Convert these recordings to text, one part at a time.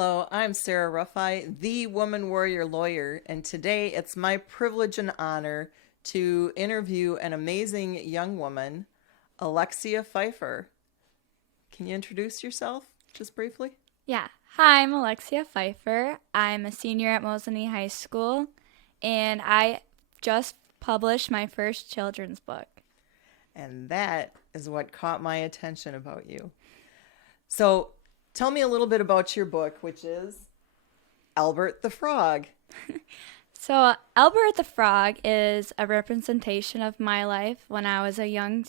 Hello, I'm Sarah Ruffi, the woman warrior lawyer, and today it's my privilege and honor to interview an amazing young woman, Alexia Pfeiffer. Can you introduce yourself just briefly? Yeah. Hi, I'm Alexia Pfeiffer. I'm a senior at Moseley High School, and I just published my first children's book. And that is what caught my attention about you. So, tell me a little bit about your book, which is Albert the Frog. So, Albert the Frog is a representation of my life when I was a young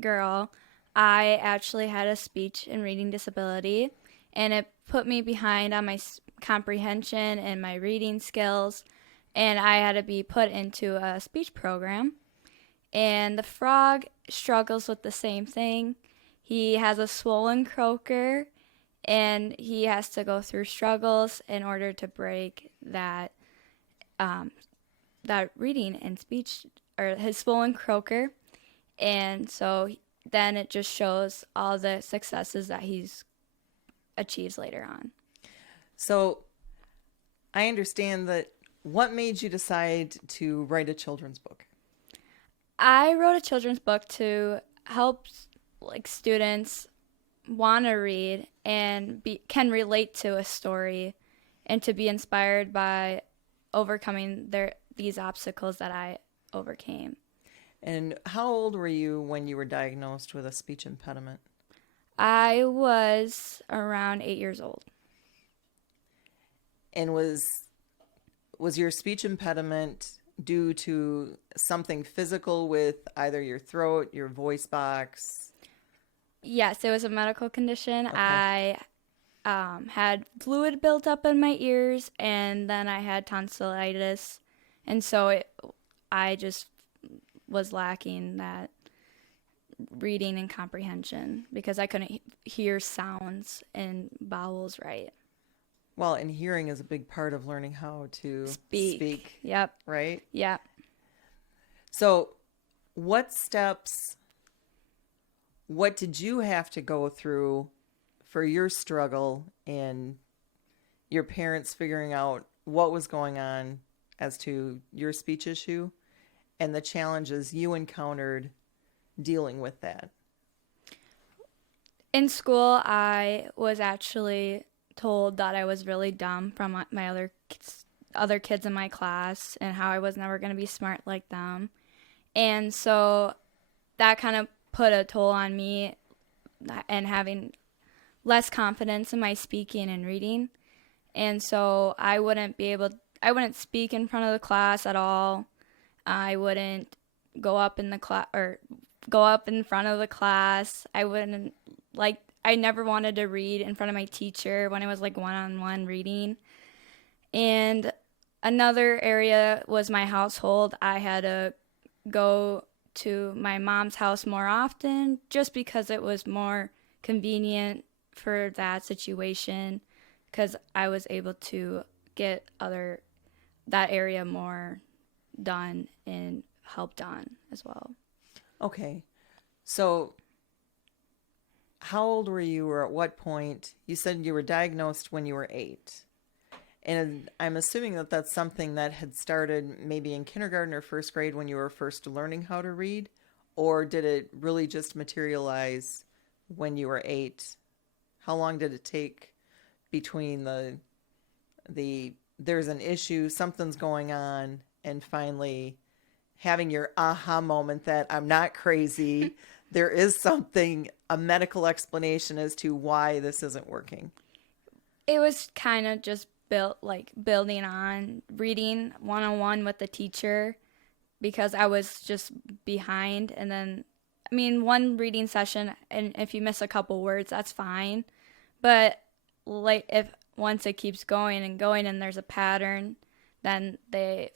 girl. I actually had a speech and reading disability, and it put me behind on my comprehension and my reading skills, and I had to be put into a speech program. And the frog struggles with the same thing. He has a swollen croaker, and he has to go through struggles in order to break um, that reading and speech, or his swollen croaker. And so then it just shows all the successes that he's achieves later on. So, I understand that what made you decide to write a children's book? I wrote a children's book to help students want to read and can relate to a story and to be inspired by overcoming these obstacles that I overcame. And how old were you when you were diagnosed with a speech impediment? I was around 8 years old. And was your speech impediment due to something physical with either your throat, your voice box? Yes, it was a medical condition. Okay. I had fluid built up in my ears, and then I had tonsillitis, and so I just was lacking that reading and comprehension because I couldn't hear sounds and vowels right. Well, and hearing is a big part of learning how to Speak. speak, Yep. right? Yep. So, what steps, what did you have to go through for your struggle and your parents figuring out what was going on as to your speech issue and the challenges you encountered dealing with that? In school, I was actually told that I was really dumb from my other kids in my class and how I was never going to be smart like them. And so that kind of put a toll on me and having less confidence in my speaking and reading. And so I wouldn't speak in front of the class at all. I wouldn't go up in the class or go up in front of the class. I wouldn't like I never wanted to read in front of my teacher when it was like one-on-one reading. And another area was my household. I had to go to my mom's house more often just because it was more convenient for that situation because I was able to get other that area more done and helped on as well. Okay. So, how old were you, or at what point? You said you were diagnosed when you were 8. And I'm assuming that that's something that had started maybe in kindergarten or first grade when you were first learning how to read, or did it really just materialize when you were 8? How long did it take between the there's an issue, something's going on, and finally having your aha moment that I'm not crazy, there is something, a medical explanation as to why this isn't working? It was kind of just building on reading one on one with the teacher because I was just behind. And then, I mean, one reading session, and if you miss a couple words, that's fine. But like if once it keeps going and going, and there's a pattern, then they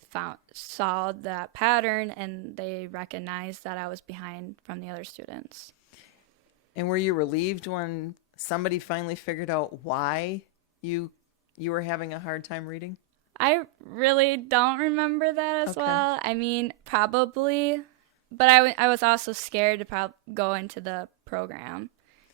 saw that pattern and they recognized that I was behind from the other students. And were you relieved when somebody finally figured out why you you were having a hard time reading? I really don't remember that as Okay. well. I mean, probably, but I was also scared to go into the program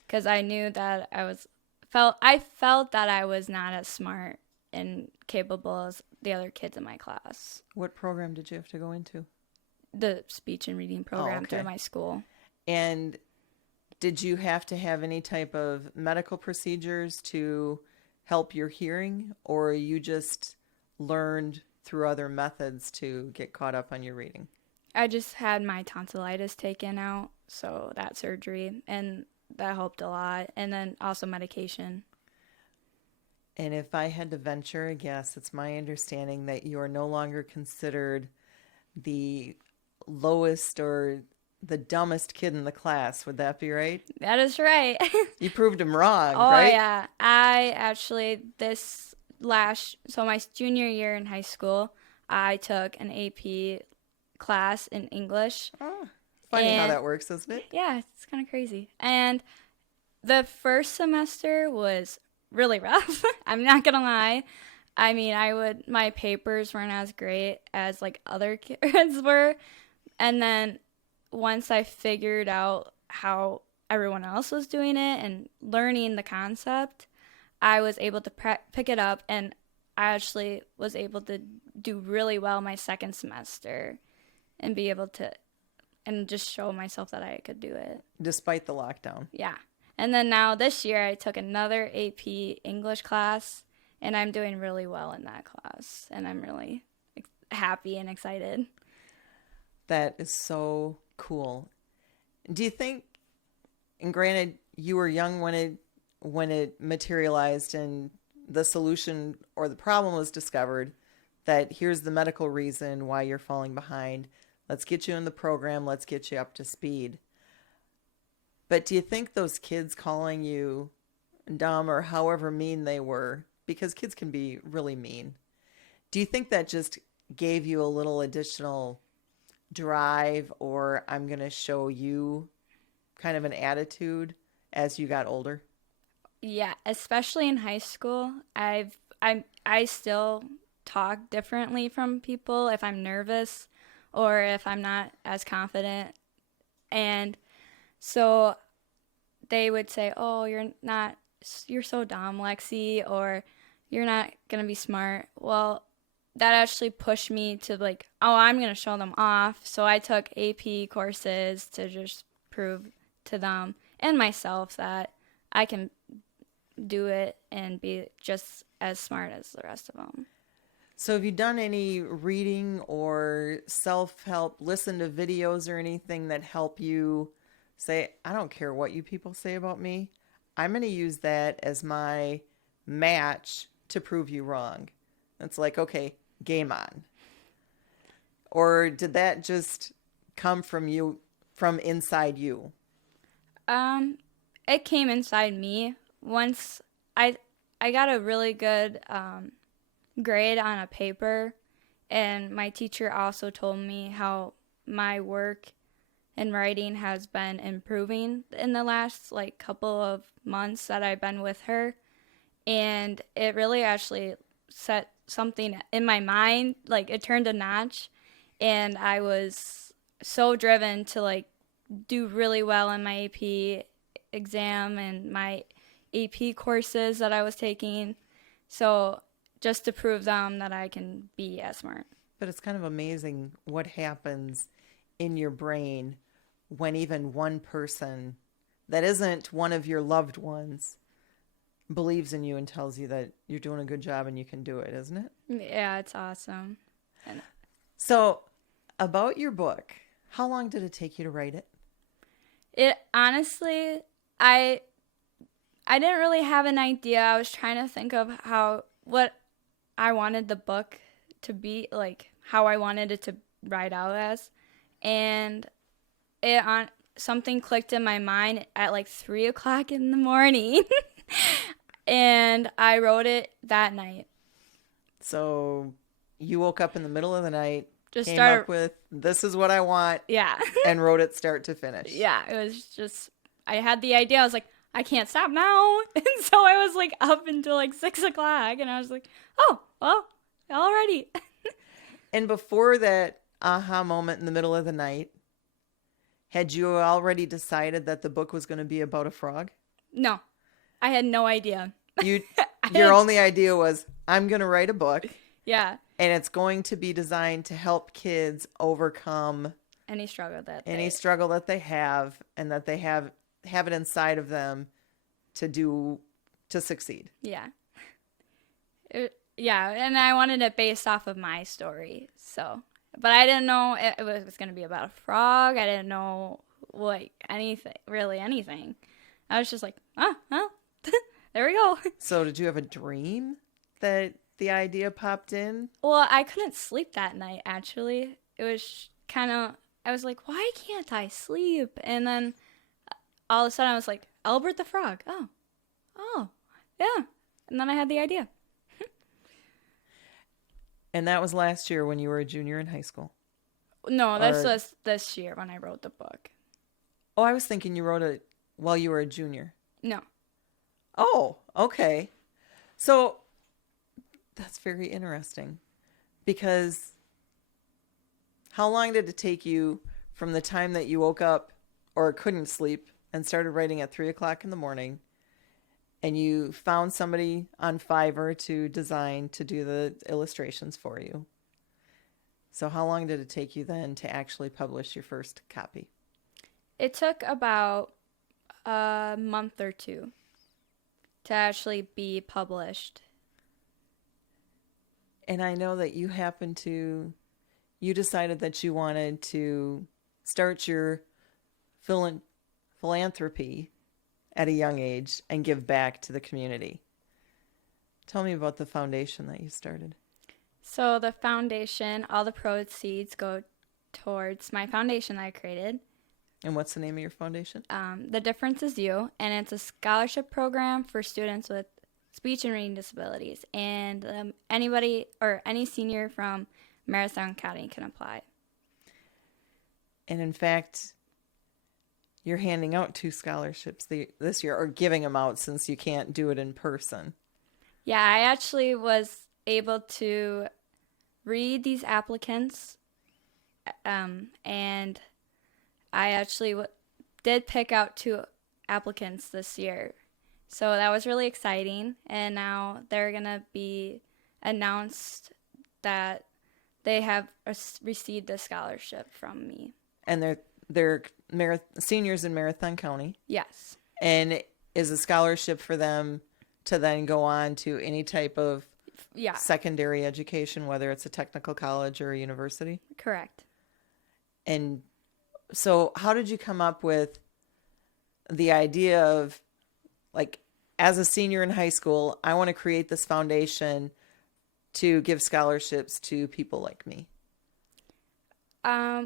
because I knew that I was felt that I was not as smart and capable as the other kids in my class. What program did you have to go into? The speech and reading program through my school. And did you have to have any type of medical procedures to help your hearing, or you just learned through other methods to get caught up on your reading? I just had my tonsillitis taken out, so that surgery, and that helped a lot. And then also medication. And if I had to venture a guess, it's my understanding that you are no longer considered the lowest or the dumbest kid in the class. Would that be right? That is right. You proved him wrong, Oh, right? yeah. I actually, so my junior year in high school, I took an AP class in English. Oh, funny how that works, isn't it? Yeah, it's kind of crazy. And the first semester was really rough. I'm not going to lie. I mean, my papers weren't as great as like other kids were. And then once I figured out how everyone else was doing it and learning the concept, I was able to pick it up, and I actually was able to do really well my second semester and be able to and just show myself that I could do it. Despite the lockdown. Yeah. And then now this year I took another AP English class, and I'm doing really well in that class, and I'm really happy and excited. That is so cool. Do you think, and granted, you were young when it materialized and the solution or the problem was discovered, that here's the medical reason why you're falling behind. Let's get you in the program. Let's get you up to speed. But do you think those kids calling you dumb or however mean they were, because kids can be really mean, do you think that just gave you a little additional drive, or I'm going to show you kind of an attitude as you got older? Yeah, especially in high school, I still talk differently from people if I'm nervous or if I'm not as confident. And so they would say, "Oh, you're so dumb, Lexi," or "You're not going to be smart." Well, that actually pushed me to like, "Oh, I'm going to show them off." So I took AP courses to just prove to them and myself that I can do it and be just as smart as the rest of them. So have you done any reading or self-help, listen to videos or anything that help you say, I don't care what you people say about me. I'm going to use that as my match to prove you wrong. It's like, okay, game on. Or did that just come from you, from inside you? It came inside me. Once I got a really good grade on a paper, and my teacher also told me how my work and writing has been improving in the last like couple of months that I've been with her, and it really actually set something in my mind, like it turned a notch, and I was so driven to like do really well in my AP exam and my AP courses that I was taking. So just to prove them that I can be as smart. But it's kind of amazing what happens in your brain when even one person that isn't one of your loved ones believes in you and tells you that you're doing a good job and you can do it, isn't it? Yeah, it's awesome. So, about your book, how long did it take you to write it? It honestly, I didn't really have an idea. I was trying to think of what I wanted the book to be, like how I wanted it to write out as, and something clicked in my mind at like 3:00 in the morning, and I wrote it that night. So you woke up in the middle of the night, Just up with, this is what I want, yeah, and wrote it start to finish. Yeah, it was just, I had the idea. I was like, I can't stop now. And so I was like up until like 6:00, and I was like, oh, well, already. And before that aha moment in the middle of the night, had you already decided that the book was going to be about a frog? No. I had no idea. You, I your had- only idea was, I'm going to write a book yeah, and it's going to be designed to help kids overcome any struggle that any they, struggle that they have and that they have it inside of them to succeed. yeah. Yeah, and I wanted it based off of my story. So, but I didn't know it was going to be about a frog. I didn't know like anything, really anything. I was just like, well, there we go. So did you have a dream that the idea popped in? Well, I couldn't sleep that night, actually. It was kind of, I was like, why can't I sleep? And then all of a sudden I was like, Albert the Frog. Oh, yeah. And then I had the idea. And that was last year when you were a junior in high school. No, this Or- was this year when I wrote the book. Oh, I was thinking you wrote it while you were a junior. No. Oh, okay. So that's very interesting because how long did it take you from the time that you woke up or couldn't sleep and started writing at 3 o'clock in the morning and you found somebody on Fiverr to design to do the illustrations for you? So how long did it take you then to actually publish your first copy? It took about a month or two to actually be published. And I know that you decided that you wanted to start your philanthropy at a young age and give back to the community. Tell me about the foundation that you started. So the foundation, all the proceeds go towards my foundation that I created. And what's the name of your foundation? The Difference is You, and it's a scholarship program for students with speech and reading disabilities. And anybody or any senior from Marathon County can apply. And in fact, you're handing out 2 scholarships this year, or giving them out since you can't do it in person. Yeah, I actually was able to read these applicants, and I actually did pick out 2 applicants this year. So that was really exciting, and now they're going to be announced that they have received a scholarship from me. And they're seniors in Marathon County. Yes, And is a scholarship for them to then go on to any type of yeah, secondary education, whether it's a technical college or a university. correct. And so how did you come up with the idea of, like, as a senior in high school, I want to create this foundation to give scholarships to people like me?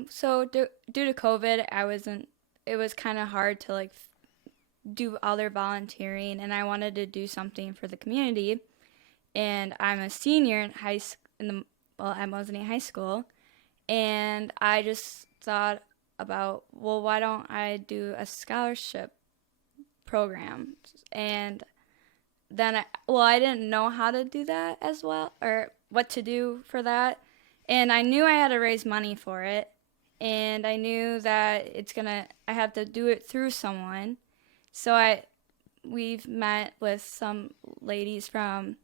So due to COVID, it was kind of hard to like do all their volunteering, and I wanted to do something for the community. And I'm a senior in I'm Mosney High School, and I just thought about, well, why don't I do a scholarship program? And then I didn't know how to do that as well, or what to do for that. And I knew I had to raise money for it, and I knew that I have to do it through someone. So we've met with some ladies from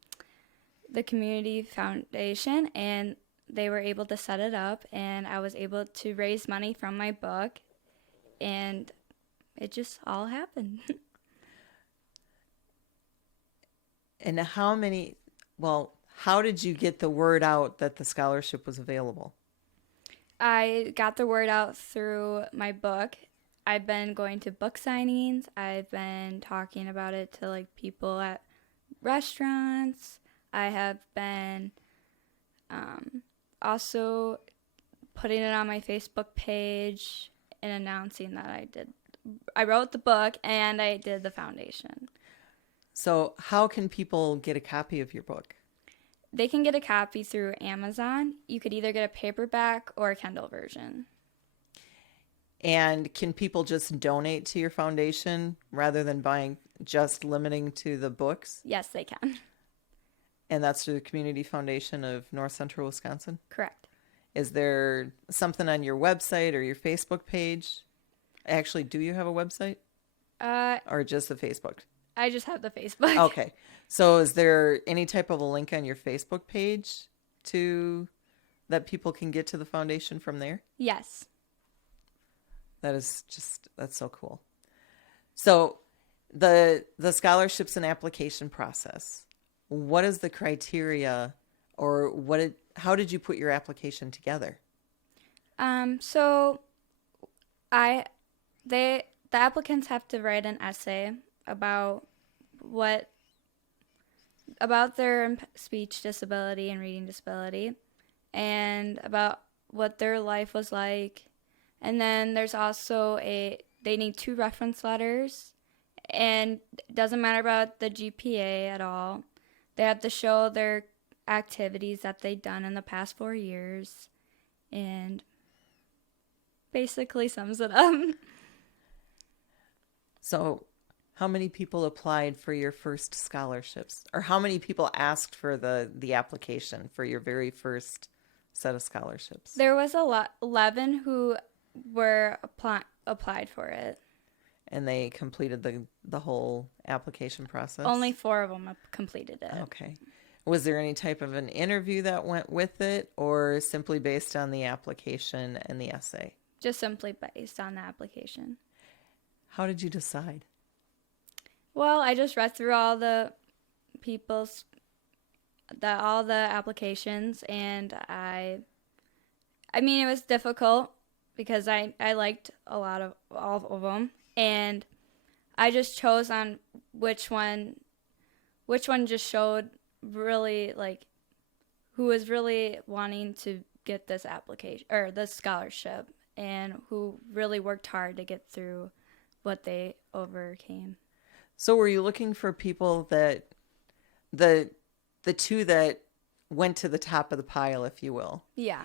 the community foundation, and they were able to set it up, and I was able to raise money from my book, and it just all happened. And how did you get the word out that the scholarship was available? I got the word out through my book. I've been going to book signings. I've been talking about it to like people at restaurants. I have been also putting it on my Facebook page and announcing that I wrote the book and I did the foundation. So how can people get a copy of your book? They can get a copy through Amazon. You could either get a paperback or a Kindle version. And can people just donate to your foundation rather than limiting to the books? Yes, they can. And that's through the Community Foundation of North Central Wisconsin? Correct. Is there something on your website or your Facebook page? Actually, do you have a website? Or just the Facebook? I just have the Facebook. Okay. So is there any type of a link on your Facebook page to that people can get to the foundation from there? Yes. That's so cool. So the scholarships and application process, what is the criteria, or how did you put your application together? So the applicants have to write an essay about their speech disability and reading disability, and about what their life was like. And then there's also they need 2 reference letters, and it doesn't matter about the GPA at all. They have to show their activities that they've done in the past 4 years, and basically sums it up. So how many people applied for your first scholarships, or how many people asked for the application for your very first set of scholarships? There was 11 who were applied for it. And they completed the whole application process? Only 4 of them have completed it. Okay. Was there any type of an interview that went with it, or simply based on the application and the essay? Just simply based on the application. How did you decide? Well, I just read through all the applications, and I mean, it was difficult because I liked a lot of all of them, and I just chose on which one just showed really, like, who was really wanting to get this application or this scholarship, and who really worked hard to get through what they overcame. So were you looking for people that the 2 that went to the top of the pile, if you will? Yeah.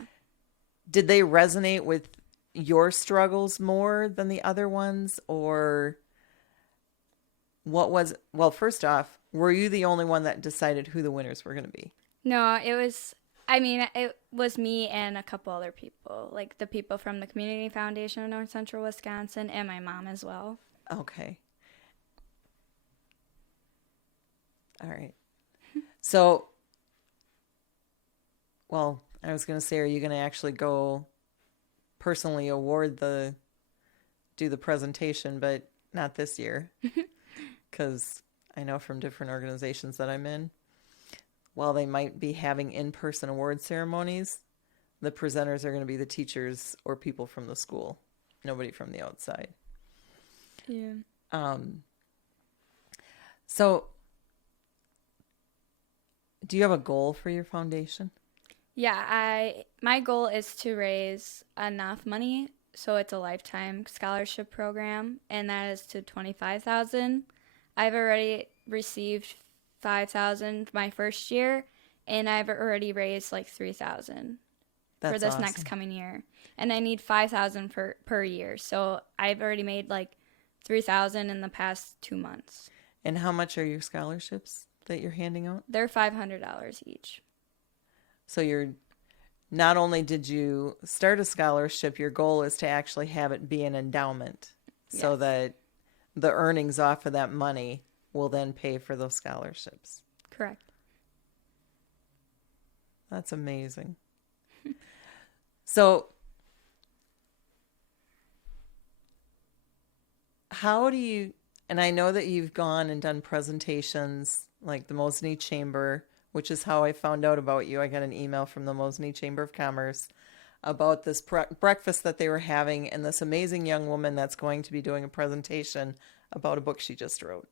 Did they resonate with your struggles more than the other ones, or well, first off, were you the only one that decided who the winners were going to be? No, it was me and a couple other people, like the people from the Community Foundation of North Central Wisconsin, and my mom as well. Okay. All right. So, well, I was going to say, are you going to actually go personally do the presentation, but not this year? Because I know from different organizations that I'm in, while they might be having in-person award ceremonies, the presenters are going to be the teachers or people from the school, nobody from the outside. Yeah. So do you have a goal for your foundation? Yeah, my goal is to raise enough money so it's a lifetime scholarship program, and that is to $25,000. I've already received $5,000 my first year, and I've already raised like $3,000 for this awesome. Next coming year, and I need $5,000 per year. So I've already made like $3,000 in the past 2 months. And how much are your scholarships that you're handing out? They're $500 each. So not only did you start a scholarship, your goal is to actually have it be an endowment, so Yes. that the earnings off of that money will then pay for those scholarships. Correct. That's amazing. So how do you, and I know that you've gone and done presentations like the Mosney Chamber, which is how I found out about you. I got an email from the Mosney Chamber of Commerce about this breakfast that they were having, and this amazing young woman that's going to be doing a presentation about a book she just wrote.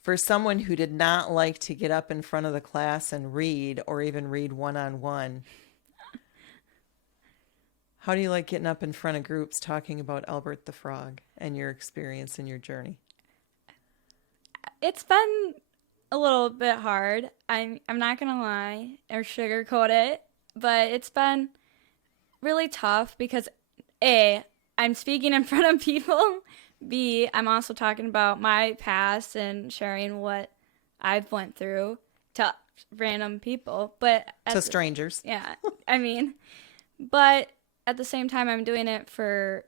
For someone who did not like to get up in front of the class and read, or even read one-on-one, how do you like getting up in front of groups talking about Albert the Frog and your experience and your journey? It's been a little bit hard. I'm not gonna lie or sugarcoat it, but it's been really tough because A, I'm speaking in front of people. B, I'm also talking about my past and sharing what I've went through to random people, but To strangers. yeah, I mean, but at the same time, I'm doing it for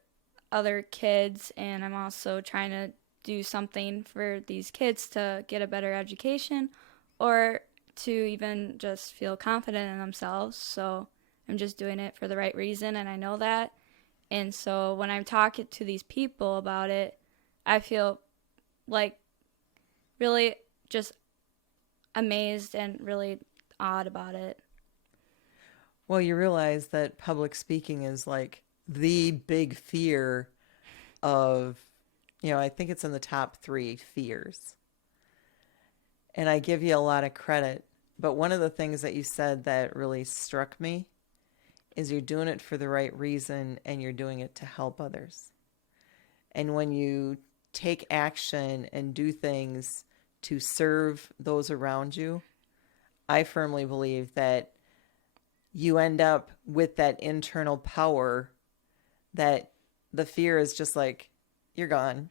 other kids, and I'm also trying to do something for these kids to get a better education or to even just feel confident in themselves. So I'm just doing it for the right reason, and I know that. And so when I'm talking to these people about it, I feel like really just amazed and really awed about it. Well, you realize that public speaking is like the big fear of, I think it's in the top 3 fears. And I give you a lot of credit. But one of the things that you said that really struck me is you're doing it for the right reason and you're doing it to help others. And when you take action and do things to serve those around you, I firmly believe that you end up with that internal power that the fear is just like, you're gone.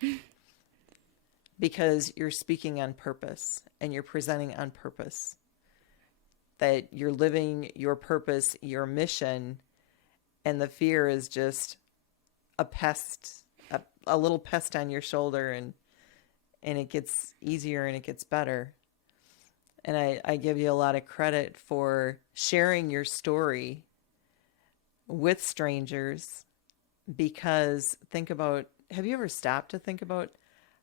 Because you're speaking on purpose and you're presenting on purpose. That you're living your purpose, your mission, and the fear is just a pest, a little pest on your shoulder, and it gets easier and it gets better. And I give you a lot of credit for sharing your story with strangers, because have you ever stopped to think about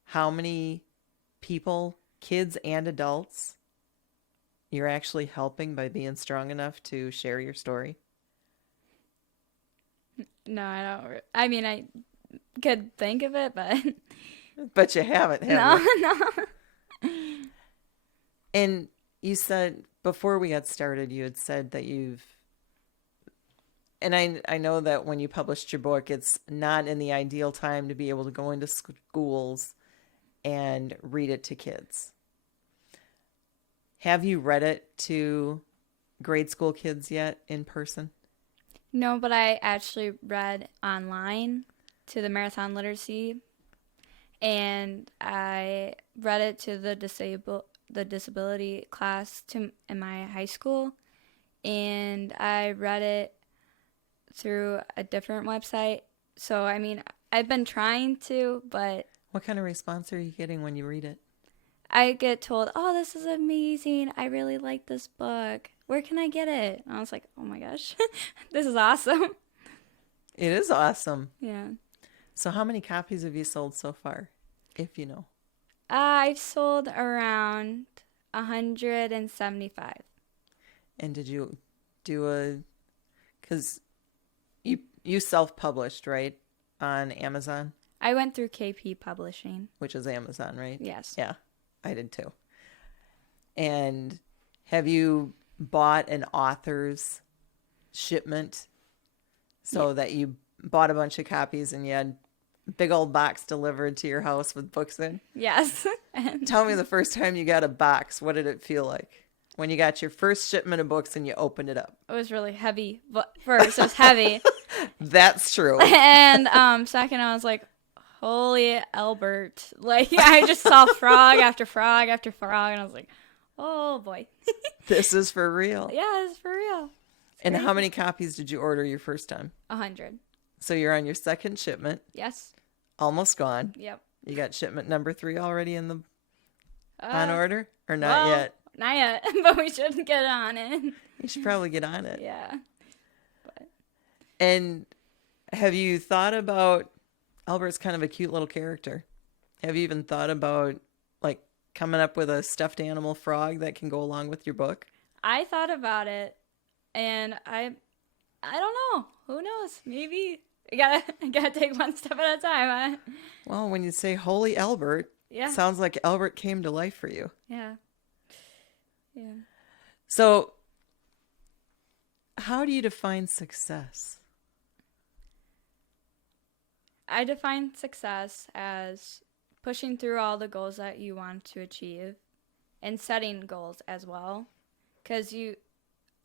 how many people, kids and adults, you're actually helping by being strong enough to share your story? No, I don't. I mean, I could think of it, but But you haven't, have you? no. And you said, before we got started, you had said that and I know that when you published your book, it's not in the ideal time to be able to go into schools and read it to kids. Have you read it to grade school kids yet in person? No, but I actually read online to the Marathon Literacy, and I read it to the disability class in my high school, and I read it through a different website. So, I mean, I've been trying to, but What kind of response are you getting when you read it? I get told, oh, this is amazing. I really like this book. Where can I get it? And I was like, oh my gosh, this is awesome. It is awesome. Yeah. So how many copies have you sold so far, if you know? I've sold around 175. And did you do because you self-published, right? On Amazon, I went through KP Publishing. which is Amazon, right? Yes. Yeah, I did too. And have you bought an author's shipment so that you bought a bunch of copies and you had a big old box delivered to your house with books in? Yes. And Tell me the first time you got a box, what did it feel like? When you got your first shipment of books and you opened it up? it was really heavy. But first, it was heavy. That's true. And second, I was like, holy Albert. Like, I just saw frog after frog after frog, and I was like, oh boy. This is for real. Yeah, it's for real. And how many copies did you order your first time? 100. So you're on your second shipment, Yes. almost gone. Yep. You got shipment number 3 already on order, or not well, yet? Not yet, but we should get on it. You should probably get on it. Yeah. But And have you thought about, Albert's kind of a cute little character. Have you even thought about like coming up with a stuffed animal frog that can go along with your book? I thought about it, and I don't know. Who knows? Maybe I gotta take one step at a time. Well, when you say holy Albert, Yeah. sounds like Albert came to life for you. Yeah. Yeah. So how do you define success? I define success as pushing through all the goals that you want to achieve and setting goals as well, because you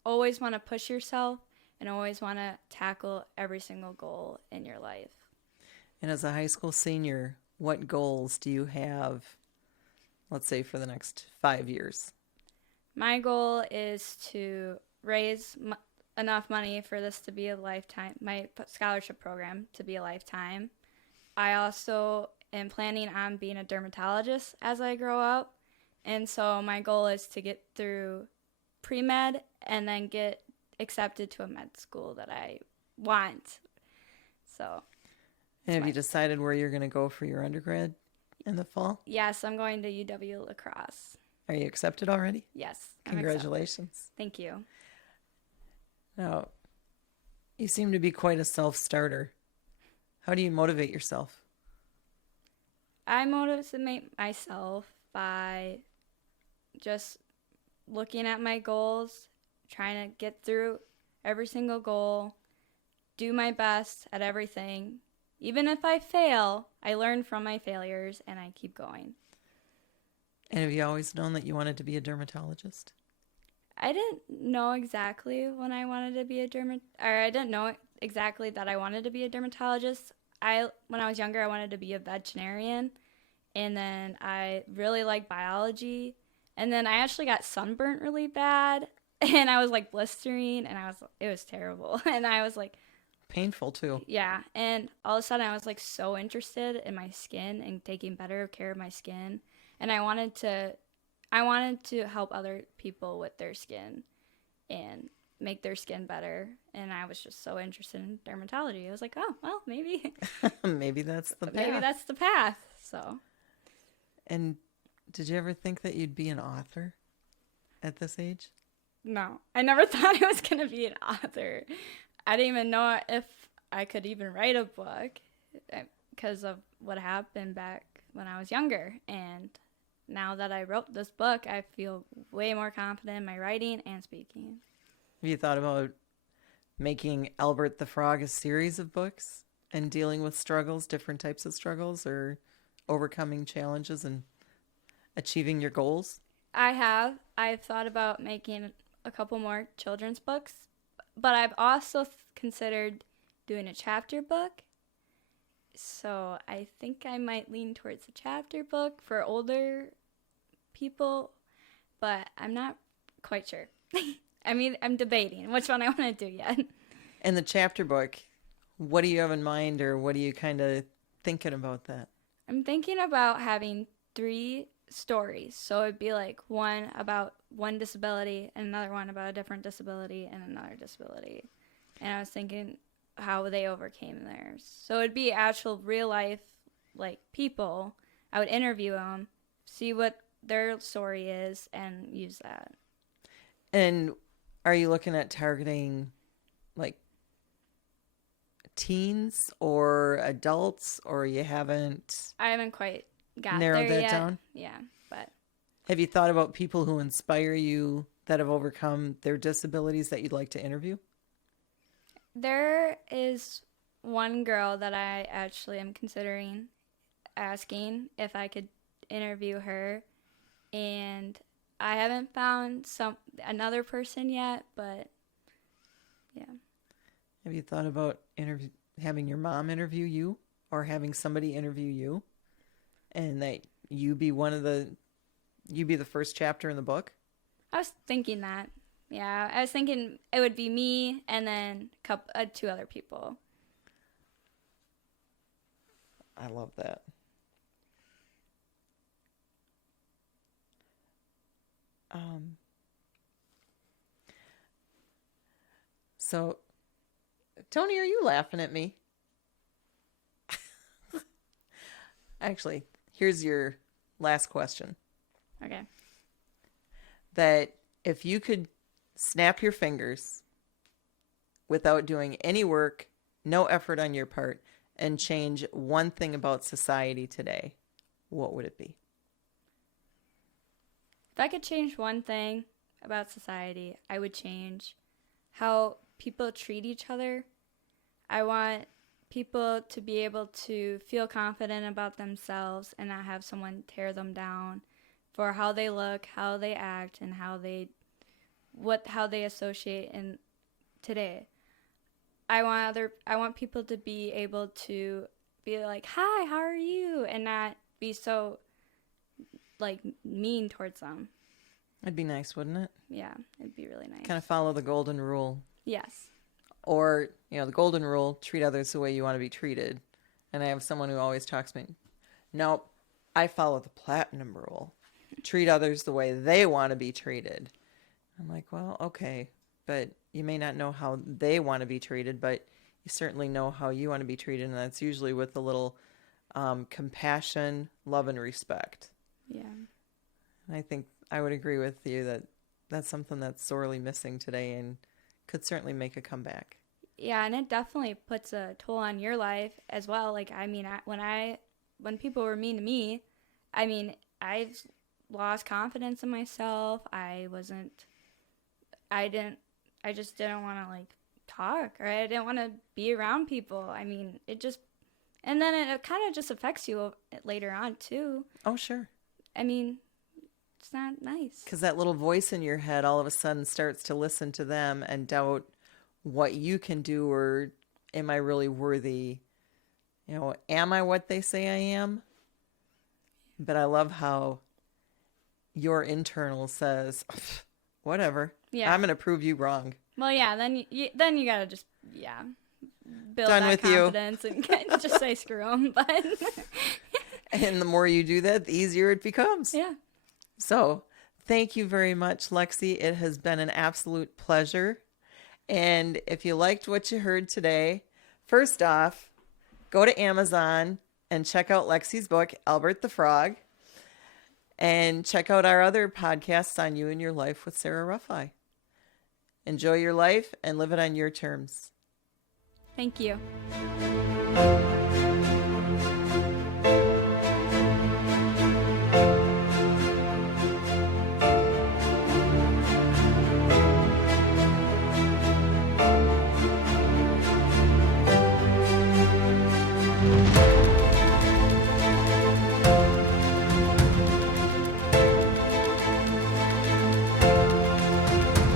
always want to push yourself and always want to tackle every single goal in your life. And as a high school senior, what goals do you have, let's say, for the next 5 years? My goal is to raise enough money for this to be a lifetime, my scholarship program to be a lifetime. I also am planning on being a dermatologist as I grow up. And so my goal is to get through pre-med and then get accepted to a med school that I want. So, And have you decided where you're going to go for your undergrad in the fall? yes, I'm going to UW La Crosse. Are you accepted already? Yes. Congratulations. Thank you. Now, you seem to be quite a self-starter. How do you motivate yourself? I motivate myself by just looking at my goals, trying to get through every single goal, do my best at everything. Even if I fail, I learn from my failures and I keep going. And have you always known that you wanted to be a dermatologist? I didn't know exactly when I wanted to be I didn't know exactly that I wanted to be a dermatologist. When I was younger, I wanted to be a veterinarian, and then I really liked biology, and then I actually got sunburnt really bad, and I was like blistering, and it was terrible, and I was like, Painful too. yeah, and all of a sudden I was like so interested in my skin and taking better care of my skin, and I wanted to help other people with their skin and make their skin better. And I was just so interested in dermatology. I was like, oh, well, maybe Maybe that's the path. maybe that's the path. So, And did you ever think that you'd be an author at this age? no, I never thought I was going to be an author. I didn't even know if I could even write a book because of what happened back when I was younger. And now that I wrote this book, I feel way more confident in my writing and speaking. Have you thought about making Albert the Frog a series of books and dealing with struggles, different types of struggles, or overcoming challenges and achieving your goals? I've thought about making a couple more children's books, but I've also considered doing a chapter book. So I think I might lean towards a chapter book for older people, but I'm not quite sure. I mean, I'm debating which one I want to do yet. And the chapter book, what do you have in mind, or what are you kind of thinking about that? I'm thinking about having 3 stories. So it'd be like one about one disability, and another one about a different disability, and another disability. And I was thinking how they overcame theirs. So it'd be actual real life, like, people. I would interview them, see what their story is, and use that. And are you looking at targeting like teens or adults, or you haven't I haven't quite got narrowed there that yet. down? Yeah, but Have you thought about people who inspire you that have overcome their disabilities that you'd like to interview? there is one girl that I actually am considering asking if I could interview her, and I haven't found another person yet, but yeah. Have you thought about having your mom interview you, or having somebody interview you, and that you be the first chapter in the book? I was thinking that. Yeah, I was thinking it would be me and then 2 other people. I love that. So, Tony, are you laughing at me? Actually, here's your last question. Okay. That if you could snap your fingers without doing any work, no effort on your part, and change one thing about society today, what would it be? If I could change one thing about society, I would change how people treat each other. I want people to be able to feel confident about themselves and not have someone tear them down for how they look, how they act, and how they associate in today. I want people to be able to be like, "Hi, how are you?" and not be so like mean towards them. That'd be nice, wouldn't it? Yeah, it'd be really nice. Kind of follow the golden rule. Yes. Or, the golden rule, treat others the way you want to be treated. And I have someone who always talks to me, Nope, I follow the platinum rule. Treat others the way they want to be treated. I'm like, well, okay, but you may not know how they want to be treated, but you certainly know how you want to be treated, and that's usually with a little compassion, love, and respect. Yeah. And I think I would agree with you that that's something that's sorely missing today and could certainly make a comeback. Yeah, and it definitely puts a toll on your life as well. Like, I mean, when people were mean to me, I mean, I lost confidence in myself. I just didn't want to like talk, or I didn't want to be around people. I mean, and then it kind of just affects you later on too. Oh, sure. I mean, it's not nice. Because that little voice in your head all of a sudden starts to listen to them and doubt what you can do, or am I really worthy? You know, am I what they say I am? But I love how your internal says, whatever. Yeah. I'm going to prove you wrong. Well, yeah, then you gotta just, build Done that with you. confidence and just say screw them. But And the more you do that, the easier it becomes. yeah. So thank you very much, Lexi. It has been an absolute pleasure. And if you liked what you heard today, first off, go to Amazon and check out Lexi's book, Albert the Frog, and check out our other podcasts on You and Your Life with Sarah Ruffi. Enjoy your life and live it on your terms. Thank you.